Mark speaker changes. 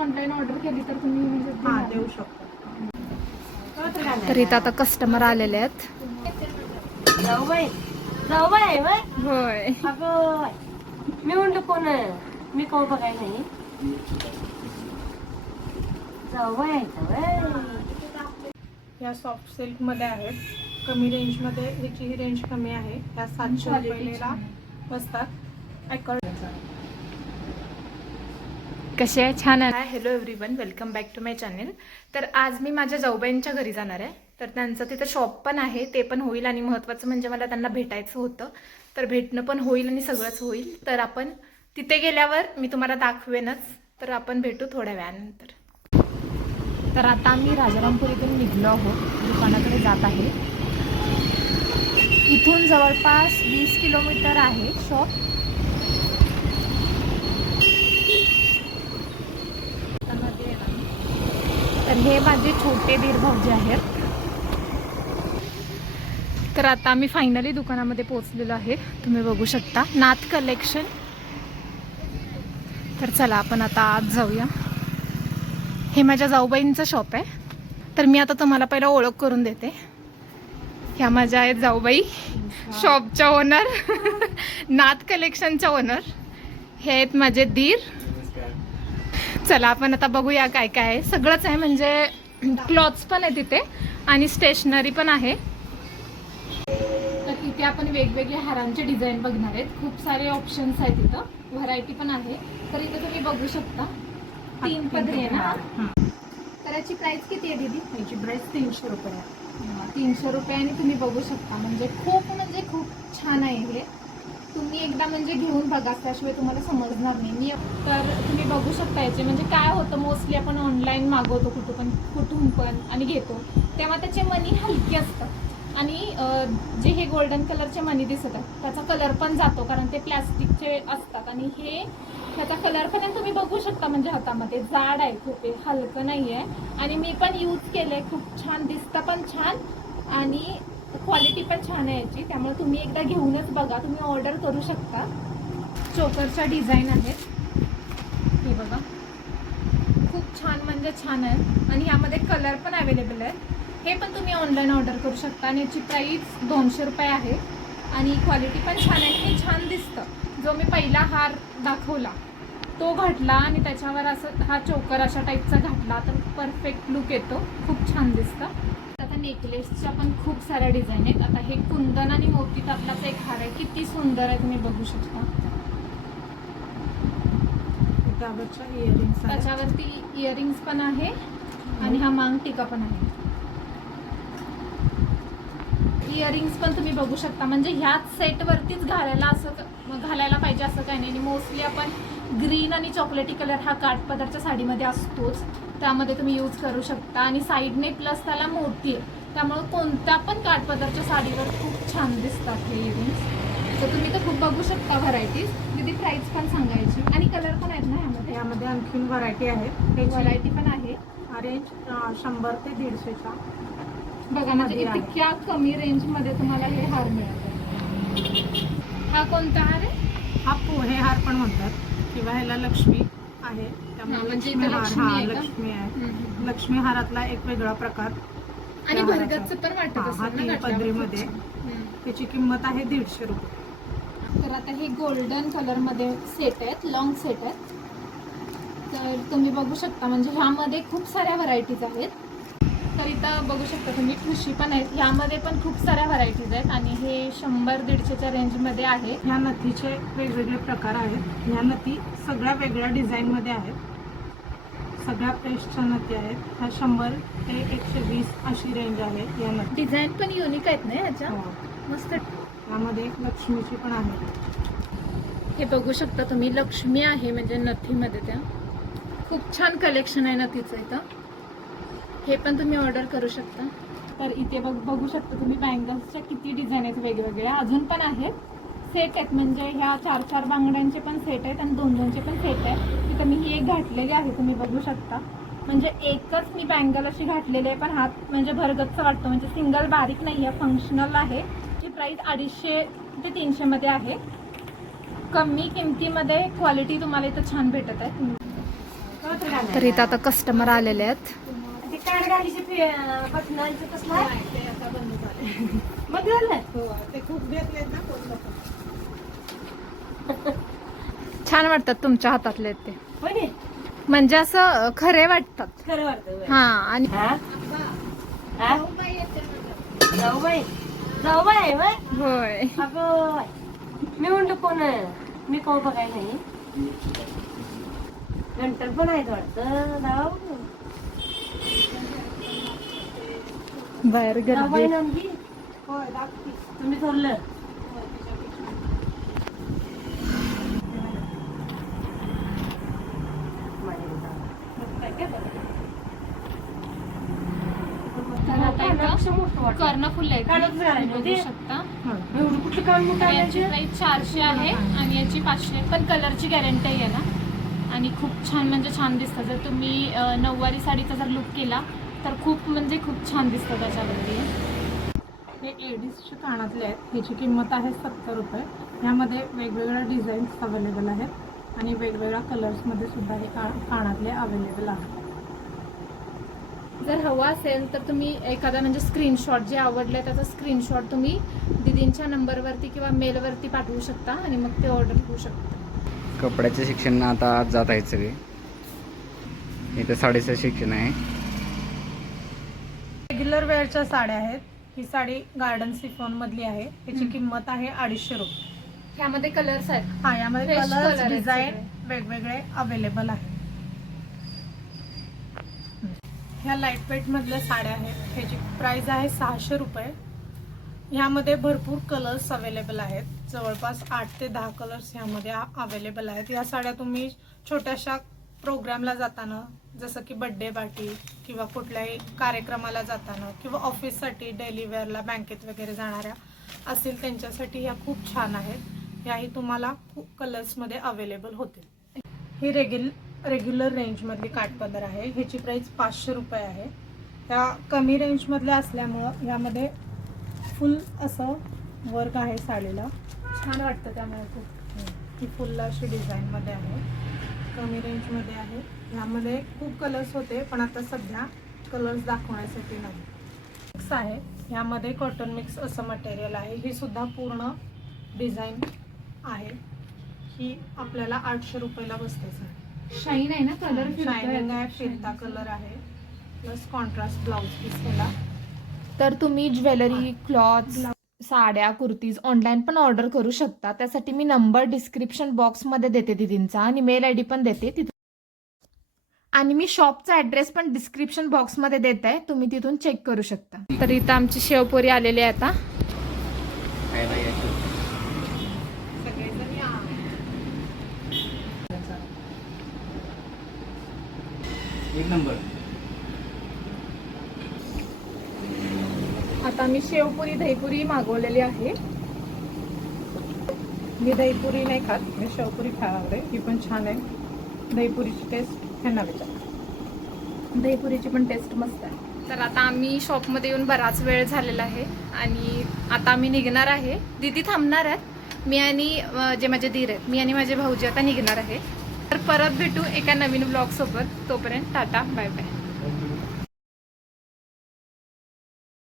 Speaker 1: Online order केली तर तुम्ही म्हणजे
Speaker 2: हा? देऊ शकतो.
Speaker 1: तर इथं आता कस्टमर आलेले आहेत. होय?
Speaker 3: अगं मी कोण आहे? मी कोण बघाय नाही.
Speaker 2: या सॉफ्ट सिल्कमध्ये आहेत. कमी रेंजमध्ये ह्याची ही रेंज कमी आहे. ह्या सातशे रुपयाला बसतात.
Speaker 1: कसे आहे? छान आहे. Hello everyone welcome back to my channel तर आज मी माझ्या जाऊबाईंच्या घरी जाणार आहे. तर त्यांचं तिथं शॉप पण आहे. ते पण होईल आणि महत्त्वाचं म्हणजे मला त्यांना भेटायचं होतं. तर भेटणं पण होईल आणि सगळंच होईल. तर आपण तिथे गेल्यावर मी तुम्हाला दाखवेनच. तर आपण भेटू थोड्या वेळानंतर. तर आता आम्ही राजारामपूर इथून निघलो आहोत. दुकानाकडे जात आहे. इथून जवळपास वीस किलोमीटर आहे शॉप तर हे माझे छोटे दीर भाऊजी आहेत. तर आता आम्ही फायनली दुकानामध्ये पोहोचलेलो आहे. तुम्ही बघू शकता. नाथ कलेक्शन तर चला आपण आता आज जाऊया. हे माझ्या जाऊबाईंचं शॉप आहे. तर मी आता तुम्हाला पहिला ओळख करून देते. ह्या माझ्या आहेत जाऊबाई. शॉपच्या ओनर नाथ कलेक्शनच्या ओनर हे आहेत माझे दीर. चला आपण आता बघूया काय काय आहे. सगळंच आहे म्हणजे क्लॉथ्स पण आहे तिथे आणि स्टेशनरी पण आहे. तर तिथे आपण वेगवेगळे हारांचे डिझाईन बघणार आहेत. खूप सारे ऑप्शन्स आहेत तिथं व्हरायटी पण आहे. तर इथं तुम्ही बघू शकता. तीन पदरी आहे ना? तर याची प्राइस किती आहे दीदी?
Speaker 2: ह्याची प्राइस तीनशे रुपये आहे.
Speaker 1: तीनशे रुपयाने तुम्ही बघू शकता. म्हणजे खूप म्हणजे खूप छान आहे हे. तुम्ही एकदा म्हणजे घेऊन बघा त्याशिवाय तुम्हाला समजणार नाही. मी तर तुम्ही बघू शकता याचे. म्हणजे काय होतं मोस्टली आपण ऑनलाईन मागवतो कुठं पण कुठून पण आणि घेतो. तेव्हा त्याचे मनी हलके असतात. आणि जे हे गोल्डन कलरचे मनी दिसतात त्याचा कलर पण जातो कारण ते प्लॅस्टिकचे असतात. आणि हे त्याचा कलर पण तुम्ही बघू शकता म्हणजे हातामध्ये. जाड आहे खूप हलकं नाही आहे आणि मी पण यूज केलंय खूप छान दिसतं पण छान. आणि क्वालिटी पण छान आहे याची. त्यामुळे तुम्ही एकदा घेऊनच बघा. तुम्ही ऑर्डर करू शकता. चोकरच्या डिझाईन आहेत. हे बघा. खूप छान म्हणजे छान आहे. आणि यामध्ये कलर पण अवेलेबल आहे. हे पण तुम्ही ऑनलाईन ऑर्डर करू शकता. आणि याची प्राईस दोनशे रुपये आहे. आणि क्वालिटी पण छान आहे. हे छान दिसतं. जो मी पहिला हार दाखवला तो घातला आणि त्याच्यावर असं हा चोकर अशा टाईपचा घातला तर परफेक्ट लुक येतो. खूप छान दिसतं. आता नेकलेसच्या पण खूप साऱ्या डिझाईन आहेत. आता हे कुंदन आणि मोती आपलाच एक हार आहे. किती सुंदर आहे तुम्ही बघू शकता.
Speaker 2: इयरिंग्स
Speaker 1: त्याच्यावरती इयरिंग्स पण आहे आणि हा मांग टिका पण आहे. इयरिंग्स पण तुम्ही बघू शकता. म्हणजे ह्याच सेटवरतीच घालायला असं घालायला पाहिजे असं काही नाही. आणि मोस्टली आपण ग्रीन आणि चॉकलेटी कलर हा काठपदरच्या साडीमध्ये असतोच. त्यामध्ये तुम्ही यूज करू शकता. आणि साईडने प्लस त्याला मोती आहे. त्यामुळे कोणत्या पण काठपदरच्या साडीवर खूप छान दिसतात हे इयरिंग्स तर तुम्ही तर खूप बघू शकता व्हरायटीज तिथे प्राईस पण सांगायची. आणि कलर पण आहेत ना यामध्ये?
Speaker 2: यामध्ये आणखीन व्हरायटी आहेत त्याची
Speaker 1: व्हरायटी पण आहे.
Speaker 2: रेंज शंभर ते दीडशेच्या
Speaker 1: बघा म्हणजे
Speaker 2: आहे.
Speaker 1: इतक्या कमी रेंजमध्ये तुम्हाला हे हार मिळतात. हा कोणता हार आहे?
Speaker 2: हा पोहे हार पण म्हणतात किंवा ह्याला लक्ष्मी आहे त्यामुळे
Speaker 1: म्हणजे
Speaker 2: लक्ष्मी हार
Speaker 1: लक्ष्मी
Speaker 2: हा
Speaker 1: आहे का?
Speaker 2: लक्ष्मी आहे लक्ष्मी हारातला एक वेगळा प्रकार
Speaker 1: आणि
Speaker 2: त्या
Speaker 1: भरगतचं
Speaker 2: हाराचा.
Speaker 1: पण वाटत
Speaker 2: हा, हा
Speaker 1: असेल ना
Speaker 2: तीन
Speaker 1: घातल्यावर
Speaker 2: पदरीमध्ये.
Speaker 1: खूप छान. हम्म.
Speaker 2: त्याची किंमत आहे दीडशे रुपये
Speaker 1: तर आता हे गोल्डन कलरमध्ये सेट आहेत लॉंग सेट आहेत तर तुम्ही बघू शकता म्हणजे ह्यामध्ये खूप साऱ्या व्हरायटीज आहेत इथं बघू शकता तुम्ही ठुशी पण आहेत. ह्यामध्ये पण खूप साऱ्या व्हरायटीज आहेत आणि हे शंभर दीडशेच्या रेंजमध्ये आहे.
Speaker 2: ह्या नथीचे वेगवेगळे प्रकार आहेत. ह्या नथी सगळ्या वेगळ्या डिझाईनमध्ये आहेत. सगळ्या पेस्टच्या नथी आहेत. ह्या शंभर ते एकशे वीस अशी रेंज आहे या नथी.
Speaker 1: डिझाईन पण युनिक आहेत ना ह्याच्या
Speaker 2: हो.
Speaker 1: मस्त.
Speaker 2: यामध्ये लक्ष्मीची पण आहे.
Speaker 1: हे बघू शकता तुम्ही लक्ष्मी आहे म्हणजे नथीमध्ये त्या. खूप छान कलेक्शन आहे नथीचं इथं. हे पण तुम्ही ऑर्डर करू शकता. तर इथे बघ बघू शकता तुम्ही बँगल्सच्या किती डिझाईन आहेत वेगवेगळ्या. अजून पण आहेत. सेट आहेत म्हणजे ह्या चार चार बांगड्यांचे पण सेट आहेत आणि दोन दोनचे पण सेट आहेत. तिथं मी ही एक घातलेली आहे तुम्ही बघू शकता. म्हणजे एकच मी बँगल अशी घातलेली आहे पण हात म्हणजे भरगतचा वाटतो. म्हणजे सिंगल बारीक नाही आहे फंक्शनल आहे. ती प्राईस अडीचशे ते तीनशेमध्ये आहे. कमी किमतीमध्ये क्वालिटी तुम्हाला इथं छान भेटत आहे.
Speaker 3: तर
Speaker 1: इथं आता कस्टमर आलेले आहेत.
Speaker 3: ते काढ गाडीचे बटनांचं कसलं आहे?
Speaker 2: ते आता बंद झाले
Speaker 3: मग झालं
Speaker 2: हो ते खूप घेतलेत ना कोण लोक
Speaker 1: छान वाटतात तुमच्या हातातले ते
Speaker 3: नी?
Speaker 1: म्हणजे असं खरे वाटतात
Speaker 3: खरं वाटतं.
Speaker 1: हा आणि?
Speaker 3: जाऊ बाई जाऊ बाई होय
Speaker 1: होय
Speaker 3: अगं. मी म्हणतो कोण? मी कोण बघायला नाही घंटर पण आहेत वाटतं जाऊ
Speaker 1: बाहेर गर्दी.
Speaker 3: तुम्ही
Speaker 1: आहे
Speaker 3: काढून झालं
Speaker 1: बघू
Speaker 3: ते.
Speaker 1: शकता.
Speaker 3: एवढं कुठलं काम मोठं
Speaker 1: तर याची चारशे आहे आणि याची पाचशे पण कलरची गॅरंटी आहे ना. आणि खूप छान म्हणजे छान दिसतं. जर तुम्ही नऊवारी साडीचा जर लुक केला तर खूप म्हणजे खूप छान दिसतं त्याच्यावरती
Speaker 2: हे एडीसचे कानातले आहेत. ह्याची किंमत आहे सत्तर रुपये. ह्यामध्ये वेगवेगळ्या डिझाईन्स अवेलेबल आहेत आणि वेगवेगळ्या कलर्समध्ये सुद्धा हे का कानातले अवेलेबल आहेत.
Speaker 1: जर हवा असेल तर तुम्ही एखादा म्हणजे स्क्रीनशॉट जे आवडलं त्याचा स्क्रीनशॉट तुम्ही दिदींच्या नंबरवरती किंवा मेलवरती पाठवू शकता आणि मग ते ऑर्डर होऊ शकतं.
Speaker 4: कपड्याचे शिक्षण आता आज जात आहेत सगळे. इथं साडेचं शिक्षण आहे.
Speaker 2: रेग्युलर वेअरच्या साड्या आहेत. ही साडी गार्डन सिफॉन मधली आहे. त्याची किंमत आहे अडीचशे रुपये.
Speaker 1: ह्यामध्ये कलर्स आहेत.
Speaker 2: हा यामध्ये
Speaker 1: Fresh color
Speaker 2: कलर्स
Speaker 1: आहेत
Speaker 2: डिझाईन
Speaker 1: सगळे.
Speaker 2: वेगवेगळे अवेलेबल आहेत. ह्या लाइट वेट मधल्या साड्या आहेत. ह्याची प्राइस आहे सहाशे रुपये. ह्यामध्ये भरपूर कलर्स अवेलेबल आहेत. जवळपास आठ ते दहा कलर्स ह्यामध्ये अवेलेबल आहेत. या साड्या तुम्ही छोट्याशा प्रोग्रामला जाताना जसं की बड्डे पार्टी किंवा कुठल्याही कार्यक्रमाला जाताना किंवा ऑफिससाठी डेली वेअरला बँकेत वगैरे जाणाऱ्या असतील त्यांच्यासाठी ह्या खूप छान आहेत. ह्याही तुम्हाला खूप कलर्समध्ये अवेलेबल होतील. ही रेग्युल रेग्युलर रेंजमधली काठपदर आहे. ह्याची प्राईस पाचशे रुपये आहे. ह्या कमी रेंजमधल्या असल्यामुळं ह्यामध्ये फुल असं वर्क आहे साडीला.
Speaker 1: छान वाटतं त्यामुळे खूप.
Speaker 2: ही फुल अशी डिझाईनमध्ये आहे. कमी रेंजमध्ये आहे. ह्यामध्ये खूप कलर्स होते पण आता सध्या कलर्स दाखवण्यासाठी नाही. मिक्स आहे. ह्यामध्ये कॉटन मिक्स असं मटेरियल आहे. ही सुद्धा पूर्ण डिझाईन आहे. ही आपल्याला आठशे रुपयाला बसते सर
Speaker 1: शाईन आहे ना कलर
Speaker 2: शायनिंग आहे. फिरता कलर आहे. प्लस कॉन्ट्रास्ट ब्लाऊज पीस त्याला
Speaker 1: तर तुम्ही ज्वेलरी क्लॉथ साड्या कुर्तीज ऑनलाईन पण ऑर्डर करू शकता. त्यासाठी मी नंबर डिस्क्रिप्शन बॉक्समध्ये देते दीदींचा आणि मेल आय डी पण देते तिथून. आणि मी शॉपचा ॲड्रेस पण डिस्क्रिप्शन बॉक्समध्ये देत आहे. तुम्ही तिथून चेक करू शकता. तर इथं आमची शेवपुरी आलेली आहे आता.
Speaker 4: एक नंबर
Speaker 1: आता मी शेवपुरी दहीपुरी मागवलेली आहे.
Speaker 2: मी दहीपुरी नाही खात मी शेवपुरी खाणार आहे ही पण छान आहे. दहीपुरीची टेस्ट ह्यांना विचार.
Speaker 1: दहीपुरीची पण टेस्ट मस्त आहे. तर आता आम्ही शॉपमध्ये येऊन बराच वेळ झालेला आहे आणि आता आम्ही निघणार आहे. दिदी थांबणार आहेत. मी आणि जे माझे धीर आहेत मी आणि माझे भाऊजी आता निघणार आहे. तर परत भेटू एका नवीन ब्लॉग सोबत. तोपर्यंत टाटा बाय बाय